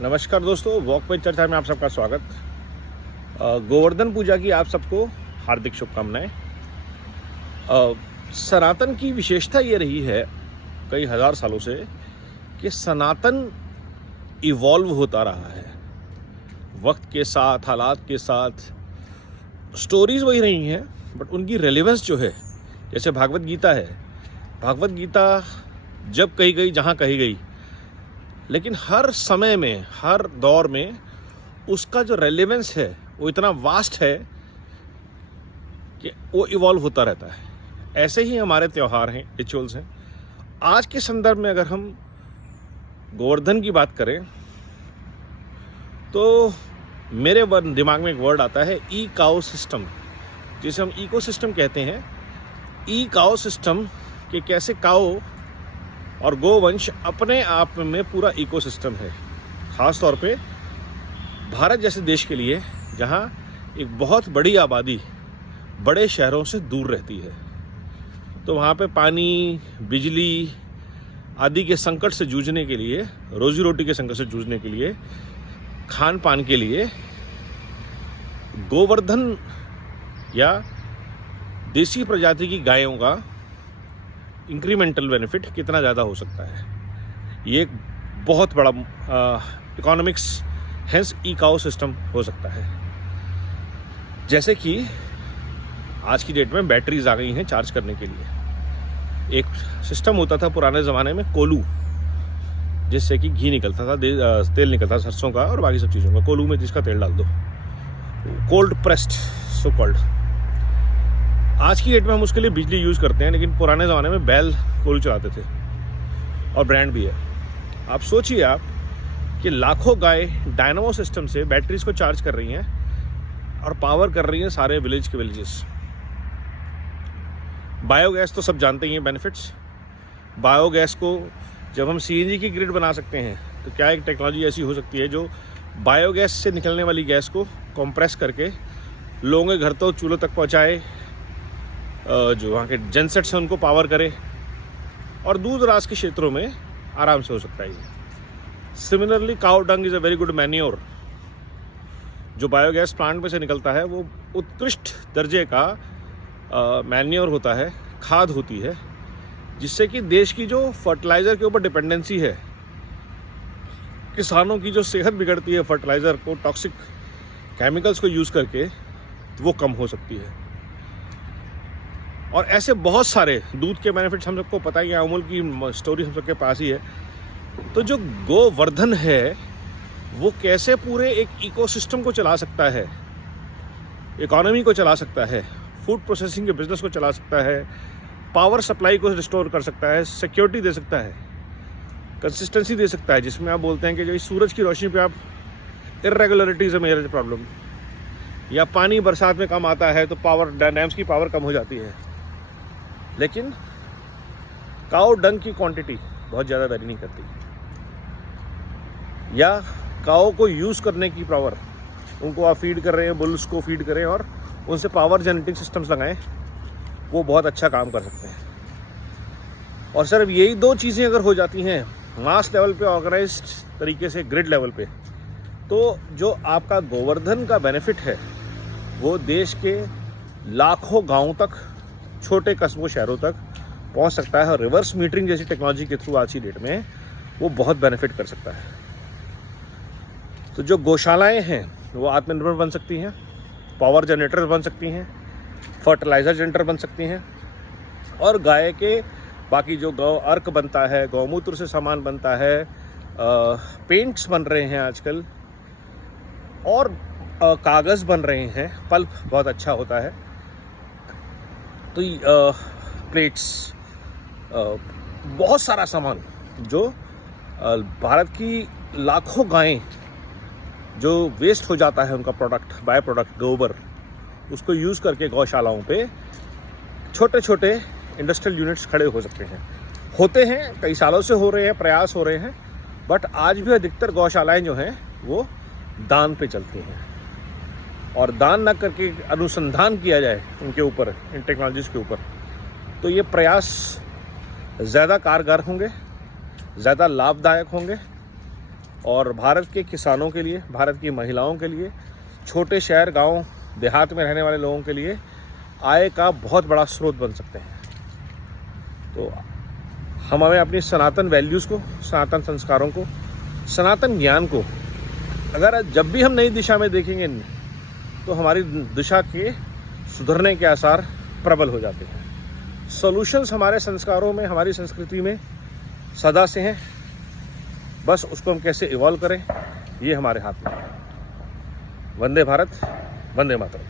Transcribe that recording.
नमस्कार दोस्तों, वॉक पे चर्चा में आप सबका स्वागत। गोवर्धन पूजा की आप सबको हार्दिक शुभकामनाएं। सनातन की विशेषता ये रही है कई हजार सालों से कि सनातन इवॉल्व होता रहा है वक्त के साथ, हालात के साथ। स्टोरीज वही रही हैं बट उनकी रेलेवेंस जो है, जैसे भागवत गीता है, भागवत गीता जब कही गई, जहाँ कही गई, लेकिन हर समय में, हर दौर में उसका जो रेलेवेंस है वो इतना वास्ट है कि वो इवॉल्व होता रहता है। ऐसे ही हमारे त्यौहार हैं, रिचुअल्स हैं। आज के संदर्भ में अगर हम गोवर्धन की बात करें तो मेरे दिमाग में एक वर्ड आता है ई काउ सिस्टम, जिसे हम इकोसिस्टम कहते हैं। ई काउ सिस्टम कि कैसे काउ और गोवंश अपने आप में पूरा इकोसिस्टम है। ख़ास तौर पे भारत जैसे देश के लिए, जहाँ एक बहुत बड़ी आबादी बड़े शहरों से दूर रहती है, तो वहाँ पे पानी, बिजली आदि के संकट से जूझने के लिए, रोजी रोटी के संकट से जूझने के लिए, खान पान के लिए गोवर्धन या देसी प्रजाति की गायों का इंक्रीमेंटल बेनिफिट कितना ज़्यादा हो सकता है। ये एक बहुत बड़ा इकोनॉमिक्स हेंस ई काउ सिस्टम हो सकता है। जैसे कि आज की डेट में बैटरीज आ गई हैं चार्ज करने के लिए। एक सिस्टम होता था पुराने ज़माने में कोलू, जिससे कि घी निकलता था, तेल निकलता था सरसों का और बाकी सब चीज़ों का। कोलू में जिसका तेल डाल दो, कोल्ड प्रेस्ड सो कॉल्ड। आज की डेट में हम उसके लिए बिजली यूज़ करते हैं, लेकिन पुराने ज़माने में बैल कोल चलाते थे और ब्रांड भी है। आप सोचिए आप कि लाखों गाय डायनामो सिस्टम से बैटरीज को चार्ज कर रही हैं और पावर कर रही हैं सारे विलेज के विलेजेस। बायोगैस तो सब जानते ही हैं बेनिफिट्स। बायोगैस को जब हम सीएनजी की ग्रिड बना सकते हैं तो क्या एक टेक्नोलॉजी ऐसी हो सकती है जो बायोगैस से निकलने वाली गैस को कंप्रेस करके लोगों के घर तो चूल्हों तक पहुँचाए, जो वहाँ के जेनसेट्स हैं उनको पावर करे, और दूर दराज के क्षेत्रों में आराम से हो सकता है ये। Similarly cow dung is a very good manure. जो बायोगैस प्लांट में से निकलता है वो उत्कृष्ट दर्जे का मैन्योर होता है, खाद होती है, जिससे कि देश की जो फर्टिलाइज़र के ऊपर डिपेंडेंसी है, किसानों की जो सेहत बिगड़ती है फर्टिलाइज़र को, टॉक्सिक केमिकल्स को यूज़ करके, वो कम हो सकती है। और ऐसे बहुत सारे दूध के बेनिफिट्स हम सबको पता ही है, अमूल की स्टोरी हम सबके पास ही है। तो जो गोवर्धन है वो कैसे पूरे एक इकोसिस्टम को चला सकता है, इकोनॉमी को चला सकता है, फूड प्रोसेसिंग के बिजनेस को चला सकता है, पावर सप्लाई को रिस्टोर कर सकता है, सिक्योरिटी दे सकता है, कंसिस्टेंसी दे सकता है, जिसमें आप बोलते हैं कि जो सूरज की रोशनी पे आप इरेगुलरिटीज है मेजर प्रॉब्लम, या पानी बरसात में कम आता है तो पावर डैम्स की पावर कम हो जाती है। लेकिन काउ डंग की क्वांटिटी बहुत ज़्यादा वेरी नहीं करती, या काउ को यूज़ करने की पावर, उनको आप फीड कर रहे हैं, बुल्स को फीड करें और उनसे पावर जनरेटिंग सिस्टम्स लगाएं, वो बहुत अच्छा काम कर सकते हैं। और सिर्फ यही दो चीज़ें अगर हो जाती हैं मास लेवल पे, ऑर्गेनाइज्ड तरीके से, ग्रिड लेवल पे, तो जो आपका गोवर्धन का बेनिफिट है वो देश के लाखों गाँवों तक, छोटे कस्बों, शहरों तक पहुंच सकता है। और रिवर्स मीटरिंग जैसी टेक्नोलॉजी के थ्रू आज की डेट में वो बहुत बेनिफिट कर सकता है। तो जो गौशालाएं हैं वो आत्मनिर्भर बन सकती हैं, पावर जनरेटर बन सकती हैं, फर्टिलाइज़र जनरेटर बन सकती हैं, और गाय के बाकी जो गौ अर्क बनता है, गौमूत्र से सामान बनता है, पेंट्स बन रहे हैं आजकल, और कागज़ बन रहे हैं, पल्प बहुत अच्छा होता है। तो प्लेट्स, बहुत सारा सामान जो भारत की लाखों गायें जो वेस्ट हो जाता है उनका प्रोडक्ट, बाय प्रोडक्ट गोबर, उसको यूज़ करके गौशालाओं पे छोटे छोटे इंडस्ट्रियल यूनिट्स खड़े हो सकते हैं। होते हैं, कई सालों से हो रहे हैं, प्रयास हो रहे हैं, बट आज भी अधिकतर गौशालाएं जो हैं वो दान पे चलती हैं। और दान न करके अनुसंधान किया जाए उनके ऊपर, इन टेक्नोलॉजीज़ के ऊपर, तो ये प्रयास ज़्यादा कारगर होंगे, ज़्यादा लाभदायक होंगे और भारत के किसानों के लिए, भारत की महिलाओं के लिए, छोटे शहर गांव देहात में रहने वाले लोगों के लिए आय का बहुत बड़ा स्रोत बन सकते हैं। तो हमें अपनी सनातन वैल्यूज़ को, सनातन संस्कारों को, सनातन ज्ञान को अगर जब भी हम नई दिशा में देखेंगे तो हमारी दिशा के सुधरने के आसार प्रबल हो जाते हैं। सॉल्यूशंस हमारे संस्कारों में, हमारी संस्कृति में सदा से हैं, बस उसको हम कैसे इवॉल्व करें ये हमारे हाथ में है। वंदे भारत, वंदे मातरम।